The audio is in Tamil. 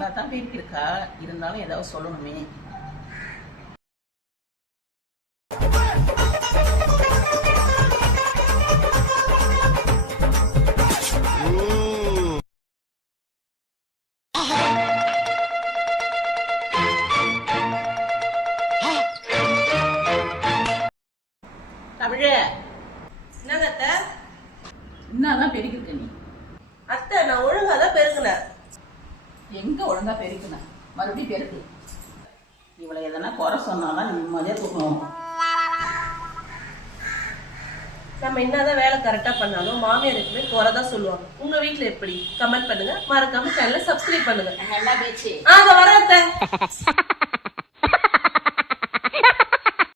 நல்லா தான் பேசியிருக்கா, இருந்தாலும் ஏதாவது சொல்லணுமே. தமிழே, என்னங்க அத்தை? என்னதான் பெருக்கிருக்க நீ? அத்தை, நான் ஒழுங்கா தான் பெருக்கினேன். எங்க ஒழுங்கா பெருக்குன? மறுபடியும் பெருக்கு. இவளை எதனா குறை சொன்னாலும் நிம்மதியா தூக்கணும். நம்ம என்னதான் வேலை கரெக்டா பண்ணாலும் மாமியாருக்குமே குறைதான் சொல்லுவாங்க. உங்க வீட்டுல எப்படி? கமெண்ட் பண்ணுங்க, மறக்காம சேனலை சப்ஸ்கிரைப் பண்ணுங்க. நல்லா பேச்சு. அத வர அத்தை.